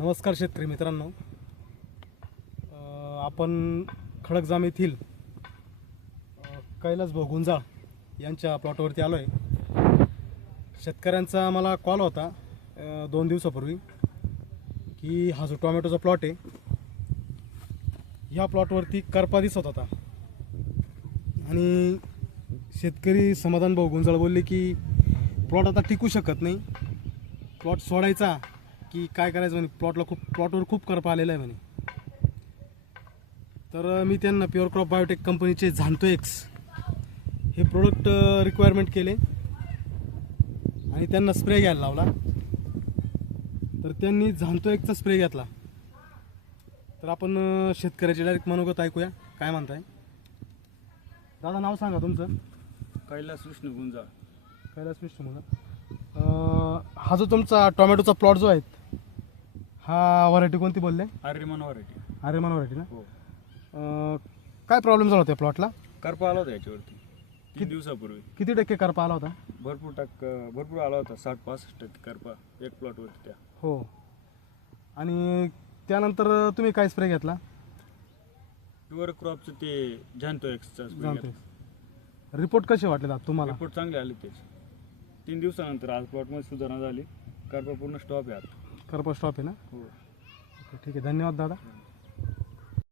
नमस्कार शेतकरी मित्रांनो. आपण खडकजाम येथील कैलास भाऊ गुंजाळ यांच्या प्लॉटवरती आलो आहे शेतकऱ्यांचा मला कॉल होता दोन दिवसापूर्वी की हा जो टोमॅटोचा प्लॉट आहे ह्या प्लॉटवरती करपा दिसत होता. आणि शेतकरी समाधान भाऊ गुंजाळ बोलले की प्लॉट आता टिकू शकत नाही. प्लॉट सोडायचा की काय करायचं म्हणे? प्लॉटला खूप प्लॉटवर खूप करपा आलेला आहे म्हणे. तर मी त्यांना प्युअर क्रॉप बायोटेक कंपनीचे झांतो एक्स हे प्रोडक्ट रिक्वायरमेंट केले. आणि त्यांना स्प्रे घ्यायला लावला. तर त्यांनी झांतो एकचा स्प्रे घेतला. तर आपण शेतकऱ्याचे डायरेक्ट मनोगत ऐकूया. काय म्हणताय? दादा नाव सांगा तुमचं. कैलास विष्णू गुंजाळ. कैलास विष्णू म्हणा. हा जो तुमचा टोमॅटोचा प्लॉट जो आहे हा व्हरायटी कोणती बोलले? आर्यमान व्हरायटी आर्यमान व्हरायटी ना? हो. अं, काय प्रॉब्लेम झाला होता प्लॉटला करपा आला होता याच्यावरती. तीन दिवसापूर्वी. किती टक्के करपा आला होता? भरपूर टक्क भरपूर आला होता साठ पासष्ट टक्के करपा एक प्लॉटवरती त्या. हो. आणि त्यानंतर तुम्ही काय स्प्रे घेतला? प्युअर क्रॉपचं ते जानतो एक्सचा जाणते रिपोर्ट कसे वाटले तुम्हाला? रिपोर्ट चांगले आले त्याचे. तीन दिवसानंतर आज प्लॉटमध्ये सुधारणा झाली. करपा पूर्ण स्टॉप आहे आता. करपा स्टॉप आहे ना? हो. ओके, ठीक आहे. धन्यवाद दादा.